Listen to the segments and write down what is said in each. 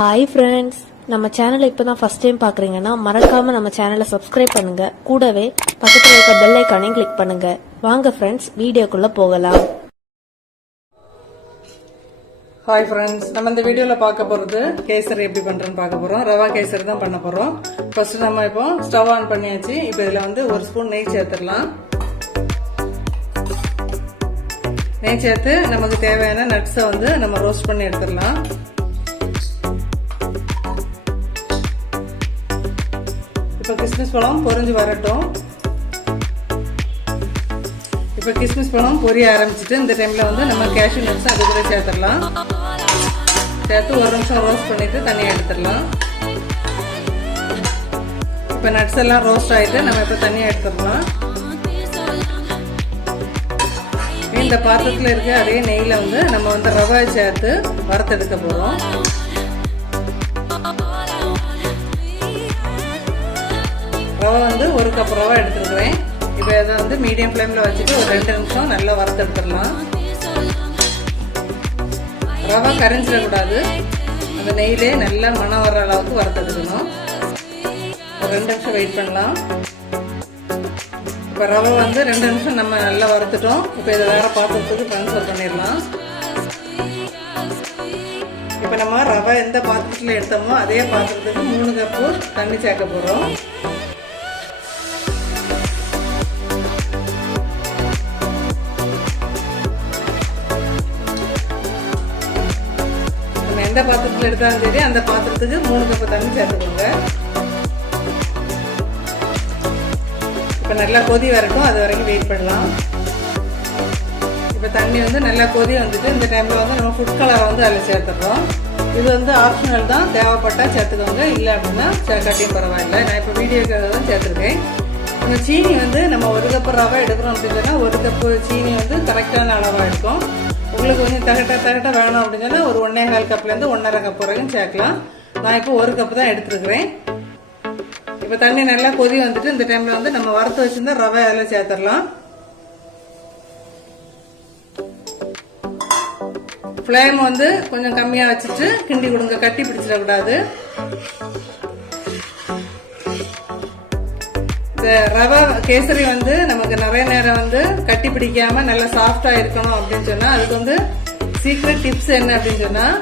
Hi friends நம்ம சேனலை இப்போ தான் ஃபர்ஸ்ட் டைம் பார்க்குறீங்கன்னா மறக்காமல் நம்ம சேனலை சப்ஸ்கிரைப் பண்ணுங்க. கூடவே பக்கத்தில் இருக்க பெல் ஐக்கானையும் கிளிக் பண்ணுங்க. வாங்க ஃப்ரெண்ட்ஸ் வீடியோக்குள்ளே போகலாம். ஹாய் ஃப்ரெண்ட்ஸ் நம்ம இந்த வீடியோவில் பார்க்க போகிறது கேசரி எப்படி பண்ணுறேன்னு பார்க்க போகிறோம் ரவா கேசரி தான் பண்ண போகிறோம் ஃபர்ஸ்ட் நம்ம இப்போ ஸ்டவ் ஆன் பண்ணியாச்சு. இப்போ இதில் வந்து ஒரு ஸ்பூன் நெய் சேர்த்துடலாம். நெய் சேர்த்து நமக்கு தேவையான நட்ஸை வந்து நம்ம ரோஸ்ட் பண்ணி எடுத்துடலாம். இப்போ கிஸ்மிஸ் பழம் பொறிஞ்சு வரட்டும். இப்போ கிஸ்மிஸ் பழம் பொரிய ஆரம்பிச்சிட்டு இந்த டைமில் வந்து நம்ம கேஷ்யூ நட்ஸ் அது கூட சேர்த்துடலாம். சேர்த்து ஒரு நிமிஷம் ரோஸ்ட் பண்ணிவிட்டு தனியாக எடுத்துடலாம். இப்போ நட்ஸ் எல்லாம் ரோஸ்ட் ஆகிட்டு நம்ம இப்போ தனியாக எடுத்துடலாம். இந்த பாத்திரத்தில் இருக்க அதே நெய்யில் வந்து நம்ம வந்து ரவை சேர்த்து வறுத்தெடுக்க போகிறோம் ரவை வந்து ஒரு கப் ரவை எடுத்துருக்குறேன். இப்போ இதை வந்து மீடியம் ஃப்ளேமில் வச்சுட்டு ஒரு ரெண்டு நிமிஷம் நல்லா வறுத்தெடுத்துடலாம் ரவை கரைஞ்சிடக்கூடாது. அந்த நெய்யிலே நல்லா மணம் வர அளவுக்கு வறுத்தெடுக்கணும் ஒரு ரெண்டு நிமிஷம் வெயிட் பண்ணலாம். இப்போ ரவை வந்து ரெண்டு நிமிஷம் நம்ம நல்லா வறுத்துட்டோம். இப்போ இதை வேற பாத்திரத்துக்கு ட்ரான்ஸ்ஃபர் பண்ணிடலாம். இப்போ நம்ம ரவை எந்த பாத்திரத்தில் எடுத்தோமோ அதே பாத்திரத்துக்கு மூணு கப்பு தண்ணி சேர்க்க போகிறோம் எந்த பாத்திரத்தில் எடுத்தாலும் சரி அந்த பாத்திரத்துக்கு மூணு கப்பு தண்ணி சேர்த்துக்கோங்க இப்போ நல்லா கொதி வரட்டும் அது வரைக்கும் வெயிட் பண்ணலாம். இப்போ தண்ணி வந்து நல்லா கொதி வந்துட்டு இந்த டைமில் வந்து நம்ம ஃபுட் கலரை வந்து அதில் சேர்த்துடுறோம். இது வந்து ஆப்ஷனல் தான் தேவைப்பட்டால் சேர்த்துக்கோங்க. இல்லை அப்படின்னா சேர்க்காட்டியும் பரவாயில்ல. நான் இப்போ வீடியோக்காக தான் சேர்த்துருக்கேன். இந்த சீனி வந்து நம்ம ஒரு கப்பு ரவை எடுக்கிறோம் அப்படின்னு சொன்னால் ஒரு கப்பு சீனி வந்து கரெக்டான அளவாக இருக்கும். உங்களுக்கு கொஞ்சம் தகட்ட தகட்ட வேணும் அப்படின்னு சொன்னால் ஒரு ஒன்றே கால் கப்லேருந்து ஒன்றரை கப் வரைக்கும் சேர்க்கலாம். நான் இப்போ ஒரு கப்பு தான் எடுத்துருக்குறேன். இப்போ தண்ணி நல்லா கொதி வந்துட்டு இந்த டைமில் வந்து நம்ம வறுத்து வச்சிருந்தா ரவை அதில் சேர்த்துடலாம். ஃப்ளேம் வந்து கொஞ்சம் கம்மியாக வச்சுட்டு கிண்டி கொடுங்க. கட்டி பிடிச்சிடக்கூடாது. ரவை கேசரி வந்து நமக்கு நிறைய நேரம் வந்து கட்டி பிடிக்காம நல்லா சாஃப்டாக இருக்கணும் அப்படின்னு சொன்னால் அதுக்கு வந்து சீக்ரெட் டிப்ஸ் என்ன அப்படின்னு சொன்னால்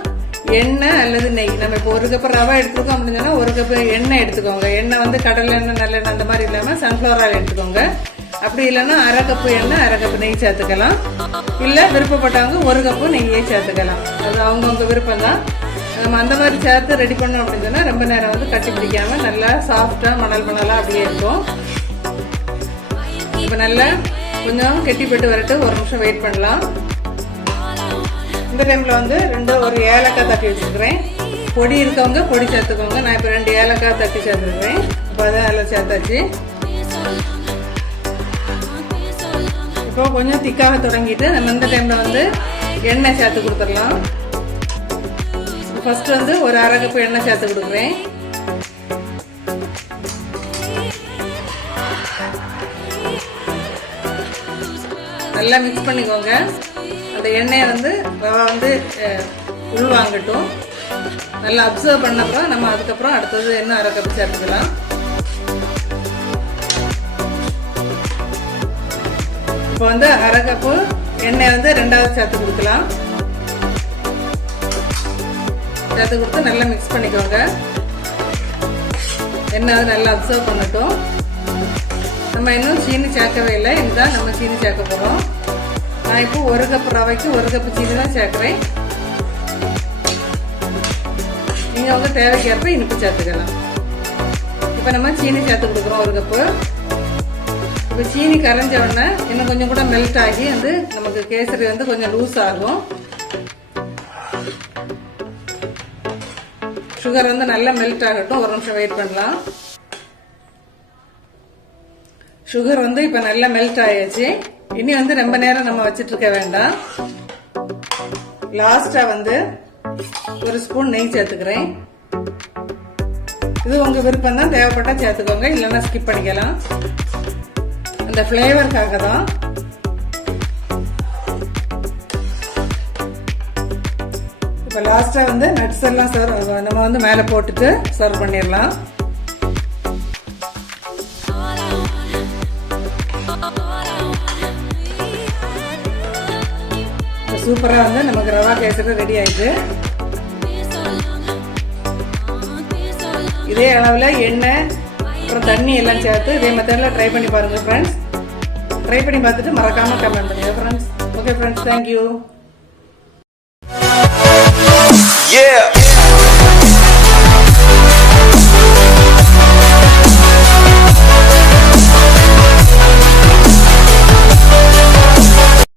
எண்ணெய் அல்லது நெய். நம்ம இப்போ ஒரு கப் ரவை எடுத்துருக்கோம் அப்படின்னு சொன்னால் ஒரு கப் எண்ணெய் எடுத்துக்கோங்க. எண்ணெய் வந்து கடலை எண்ணெய் நல்லெண்ணெய் அந்த மாதிரி இல்லாமல் சன்ஃப்ளவர் ஆயில் எடுத்துக்கோங்க. அப்படி இல்லைன்னா அரை கப்பு எண்ணெய் அரை கப்பு நெய் சேர்த்துக்கலாம். இல்லை விருப்பப்பட்டவங்க ஒரு கப்பு நெய்யே சேர்த்துக்கலாம். அது அவங்கவுங்க விருப்பம் தான் நம்ம அந்த மாதிரி சேர்த்து ரெடி பண்ணோம் அப்படின்னு ரொம்ப நேரம் வந்து கட்டி பிடிக்காம நல்லா சாஃப்டாக மணல் மணலாக அப்படியே இருக்கும். இப்போ நல்லா கொஞ்சம் கெட்டிப்பட்டு வரட்டு ஒரு நிமிஷம் வெயிட் பண்ணலாம். இந்த டைமில் வந்து ரெண்டு ஒரு ஏலக்காய் தட்டி வச்சுருக்கிறேன். பொடி இருக்கவங்க பொடி சேர்த்துக்கோங்க. நான் இப்போ ரெண்டு ஏலக்காய் தட்டி சேர்த்துருக்கிறேன் இப்போ அதை அதில் சேர்த்தாச்சு. இப்போ கொஞ்சம் திக்காக தொடங்கிட்டு நம்ம இந்த டைமில் வந்து எண்ணெய் சேர்த்து கொடுத்துடலாம். ஃபஸ்ட்டு வந்து ஒரு அரை கப்பு எண்ணெய் சேர்த்து கொடுக்குறேன். நல்லா மிக்ஸ் பண்ணிக்கோங்க. அந்த எண்ணெயை வந்து ரவா வந்து உள்வாங்கட்டும் நல்லா அப்சர்வ் பண்ணப்போ நம்ம அதுக்கப்புறம் அடுத்தது என்ன அரை கப்பு சேர்த்துக்கலாம். இப்போ வந்து அரை கப்பு எண்ணெய் வந்து ரெண்டாவது சேர்த்து கொடுக்கலாம். சேர்த்து கொடுத்து நல்லா மிக்ஸ் பண்ணிக்கோங்க. எண்ணெய் அது நல்லா அப்சர்வ் பண்ணட்டும். நம்ம இன்னும் சீனி சேர்க்கவே இல்லை. இதுதான் நம்ம சீனி சேர்க்க போகிறோம் நான் இப்போ ஒரு கப் ரவைக்கு ஒரு கப் சீனி தான் சேர்க்குறேன். நீங்கள் உங்கள் தேவைக்கேற்ப இனிப்பு சேர்த்துக்கலாம். இப்போ நம்ம சீனி சேர்த்து கொடுக்குறோம் ஒரு கப்பு இப்போ சீனி கரைஞ்ச உடனே இன்னும் கொஞ்சம் கூட மெல்ட் ஆகி வந்து நமக்கு கேசரி வந்து கொஞ்சம் லூஸ் ஆகும். சுகர் வந்து நல்லா மெல்ட் ஆகட்டும். ஒரு நிமிஷம் வெயிட் பண்ணலாம். சுகர் வந்து இப்போ நல்லா மெல்ட் ஆயாச்சு இனி வந்து ரொம்ப நேரம் நம்ம வச்சிட்டு இருக்க வேண்டாம் லாஸ்டா வந்து ஒரு ஸ்பூன் நெய் சேர்த்துக்கிறேன். இது உங்க விருப்பம் தான். தேவைப்பட்டா சேர்த்துக்கோங்க. இல்லைன்னா ஸ்கிப் பண்ணிக்கலாம். அந்த ஃப்ளேவருக்காக தான். இப்போ லாஸ்ட்டாக வந்து நட்ஸ் எல்லாம் சர்வ் நம்ம வந்து மேலே போட்டுட்டு சர்வ் பண்ணிடலாம். சூப்பராக வந்து நமக்கு ரவா கேசரி ரெடி ஆயிடுது இதே அளவில் எண்ணெய் அப்புறம் தண்ணி எல்லாம் சேர்த்து இதே மெத்தடில் ட்ரை பண்ணி பாருங்கள் ஃப்ரெண்ட்ஸ் ட்ரை பண்ணி பார்த்துட்டு மறக்காமல் கமெண்ட் பண்ணுங்கள் friends okay friends thank you Yeah.